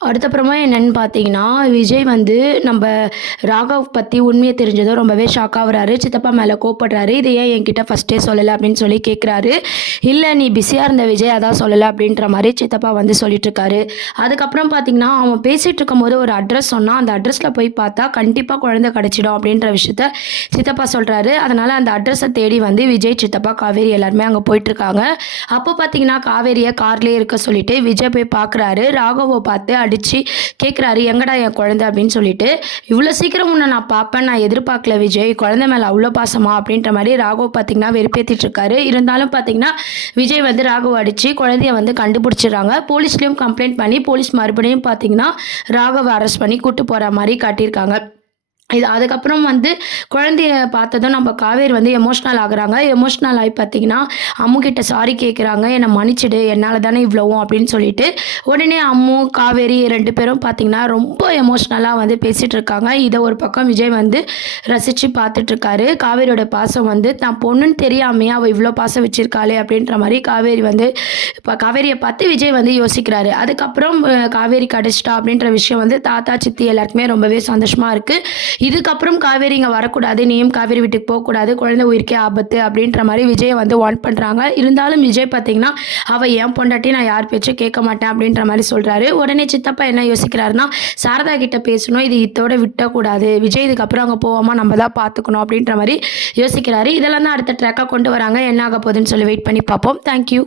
அடுத்தப்புறமா என்னன்னு பார்த்தீங்கன்னா, விஜய் வந்து நம்ப ராகவ் பத்தி உண்மைய தெரிஞ்சதும் ரொம்பவே ஷாக் ஆவுறாரு. சித்தப்பா மேல கோவப்படுறாரு. "இத ஏன் என்கிட்ட ஃபர்ஸ்ட்டே சொல்லல?" அப்படின்னு சொல்லி கேட்குறாரு. "இல்ல நீ பிஸியா இருந்த விஜய், அதான் சொல்லல." அப்படின்ற மாரி சித்தப்பா வந்து சொல்லிட்டுருக்காரு. அதுக்கப்புறம் பார்த்தீங்கன்னா, அவன் பேசிட்டு இருக்கும்போது ஒரு அட்ரஸ் சொன்னான். அந்த அட்ரஸ்ல போய் பார்த்தா கண்டிப்பா குழந்தை கிடைச்சிடும் அப்படின்ற விஷயத்த சித்தப்பா சொல்றாரு. அதனால அந்த அட்ரஸ தேடி வந்து விஜய், சித்தப்பா, காவேரி எல்லாருமே அங்க போயிட்டுருக்காங்க. அப்போ பார்த்தீங்கன்னா, காவேரிய கார்லயே இருக்க சொல்லிட்டு விஜய் போய் பார்க்குறாரு. ராகவ பார்த்து அடிச்சு கேட்குறாரு, "எங்கடா என் குழந்தை?" அப்படின்னு சொல்லிட்டு. "இவ்வளோ சீக்கிரம் உன்ன நான் பார்ப்பேன்னு நான் எதிர்பார்க்கல விஜய். குழந்தை மேல அவ்வளோ பாசமா?" அப்படின்ற மாரி ராகவ் பார்த்தீங்கன்னா வெறுப்பேத்திட்டு இருக்காரு. இருந்தாலும் பார்த்தீங்கன்னா, விஜய் வந்து ராகவ அடிச்சு குழந்தைய வந்து கண்டுபிடிச்சிடுறாங்க. போலீஸ்லயும் கம்ப்ளைண்ட் பண்ணி, போலீஸ் மறுபடியும் பார்த்தீங்கன்னா, ராகவ அரெஸ்ட் பண்ணி கூட்டு போற மாரி காட்டியிருக்காங்க. அதுக்கப்புறம் வந்து குழந்தைய பார்த்ததும் நம்ம காவேரி வந்து எமோஷனல் ஆகுறாங்க. எமோஷனல் ஆயி பார்த்தீங்கன்னா, அம்முகிட்ட சாரி கேட்குறாங்க. "என்ன மன்னிச்சிடு. என்னால தானே இவ்வளவும்." அப்படின்னு சொல்லிட்டு. உடனே அம்மு, காவேரி 2 பேரும் பார்த்தீங்கன்னா, ரொம்ப எமோஷனலா வந்து பேசிட்டு இருக்காங்க. இத ஒரு பக்கம் விஜய் வந்து ரசிச்சு பார்த்துட்டுருக்காரு. காவேரியோட பாசம் வந்து தான் பொண்ணுன்னு தெரியாமயே அவ இவ்ளோ பாசம் வச்சிருக்காளே அப்படின்ற மாரி காவேரி வந்து இப்ப காவேரிய பார்த்து விஜய் வந்து யோசிக்கிறாரு. அதுக்கப்புறம் காவேரி கிடைச்சிட்டா அப்படின்ற விஷயம் வந்து தாத்தா, சித்தி எல்லாருக்குமே ரொம்பவே சந்தோஷமா இருக்கு. இதுக்கப்புறம் காவேரி இங்க வரக்கூடாது. நீயும் காவேரி வீட்டுக்கு போக்கூடாது. குழந்தை உயிருக்கே ஆபத்து அப்படின்ற மாரி விஜய வந்து வார்ன் பண்றாங்க. இருந்தாலும் விஜய் பார்த்தீங்கன்னா, அவ என் பொண்டாட்டி. நான் யார் பேச்சும் கேட்க மாட்டேன் அப்படின்ற மாரி சொல்றாரு. உடனே சித்தப்பா என்ன யோசிக்கிறாருன்னா, சாரதா கிட்ட பேசணும். இது இத்தோட விட்டக்கூடாது. விஜய் இதுக்கப்புறம் அங்க போவாம நம்ம தான் பார்த்துக்கணும் அப்படின்ற மாரி யோசிக்கிறாரு. இதெல்லாம் தான் அடுத்த ட்ராக்கா கொண்டு வராங்க. என்ன ஆக போகுதுன்னு சொல்லி வெயிட் பண்ணி பார்ப்போம். Thank you.